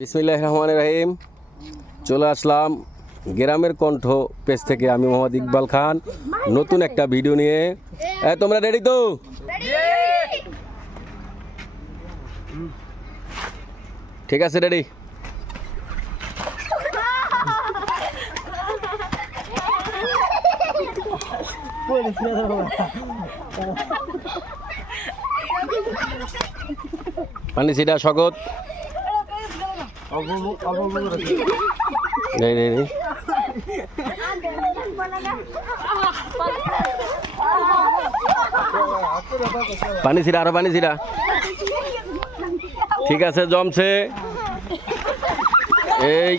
বিসমিল্লাহির রহমানির রহিম। চলে আসলাম গ্রামের কণ্ঠ পেজ থেকে। আমি মোহাম্মদ ইকবাল খান নতুন একটা ভিডিও নিয়ে। তোমরা রেডি তো? ঠিক আছে, রেডি। পানি সিটা স্বাগত। পানি ছিড়া, আরো পানি ছিড়া। ঠিক আছে, জমছে। এই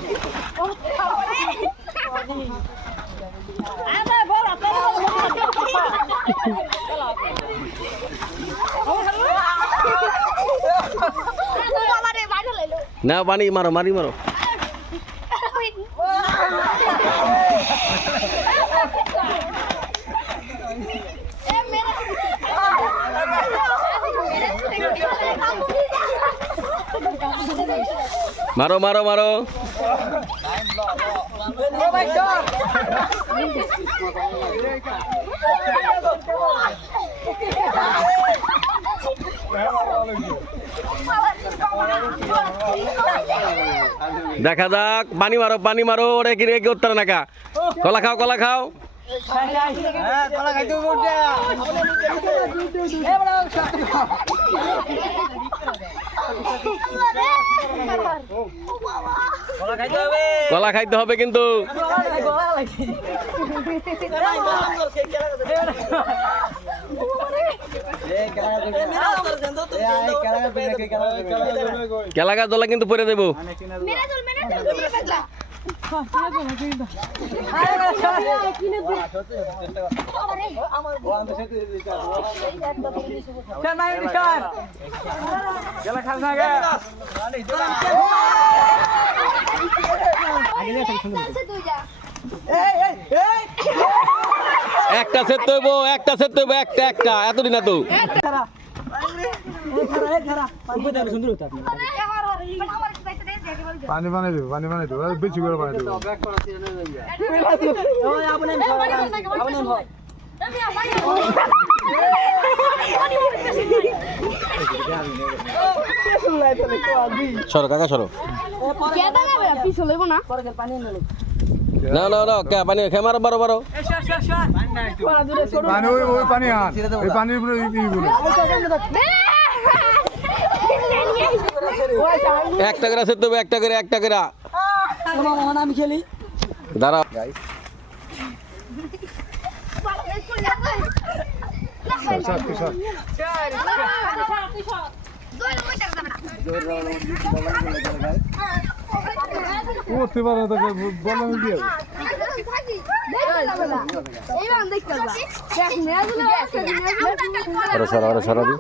না, পানি মারো, মারি মারো। মারো মারো মারো। দেখা যাক, পানি মারো পানি মারো। ওরে কি রেগে উত্তর নাকা। কলা খাও, কলা খাও। কলা খাইতে হবে কিন্তু। কেলাগা জলা কিন্তু পরে দেবো। একটা সেট হইব, একটা সেট হইব, একটা একটা এতদিন এত পানি বানাই দেবো, পানি বানাই দেবো, বেশি করে বানাই দেবো। সরো কাকা, সরো। না না না, পানি খেয়ে মারো, বারো বারো। পানি ওই পানি আন, এই পানির উপরে একটা করে সেট দেবো, একটা করে, একটা করে। আমি খেলি। দাঁড়াও। করতে পারে না, তোকে বললাম দিয়ে সরা সরা দি।